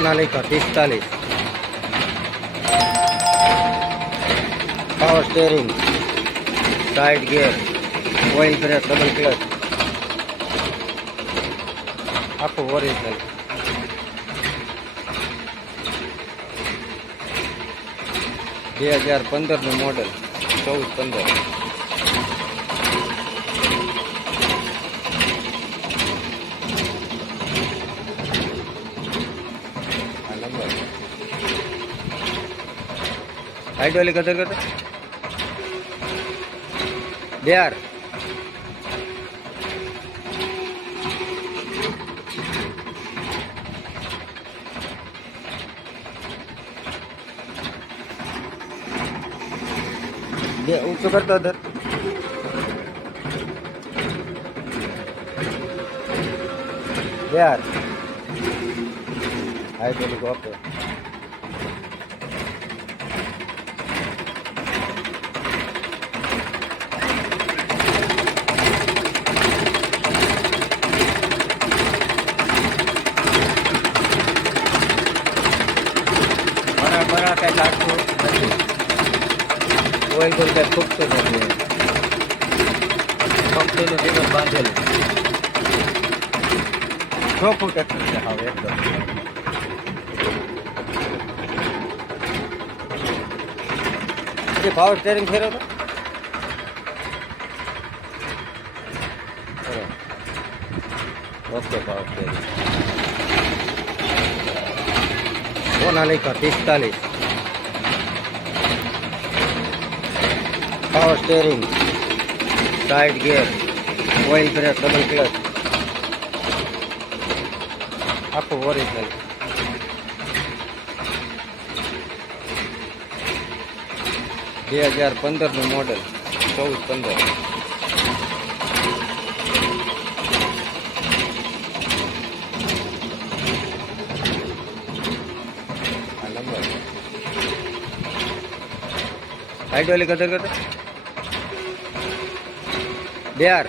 સોનાલિકા 45 power steering side gear oil brake double clutch આખું original 2015 નું મોડેલ 14-15 हाइड्रोलिक कदर करते बिहार ऊंचो करता उधर बिहार हाइड्रोलिक ओके बड़ा का लाखों ऑयल को क्या खूब तो नहीं है कंपनी ने भी बांधे लो 6 फुट तक हाँ एकदम ये पावर स्टीयरिंग फेरो तो okay power steering Sonalika 45 power steering side gear oil brake double clutch आखो ओरिजिनल 2015 નું મોડેલ 14-15 हाइड्रोलिक कदर करते बिहार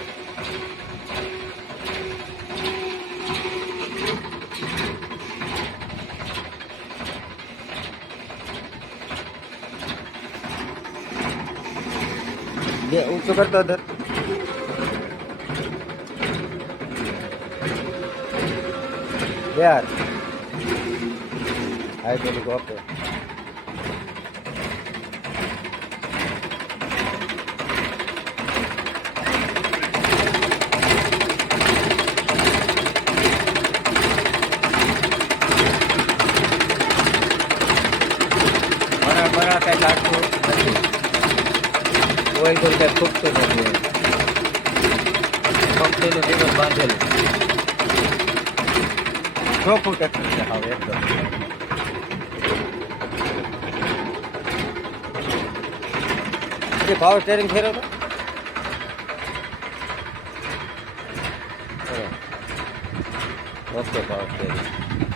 ऊंचो करता उधर बिहार हाइड्रोलिक ओके बड़ा का लाखों ऑयल को क्या खूब तो नहीं है कंपनी ने भी बांधे लो 6 फुट तक हाँ एकदम ये पावर स्टीयरिंग फेरो तो ओके पावर स्टीयरिंग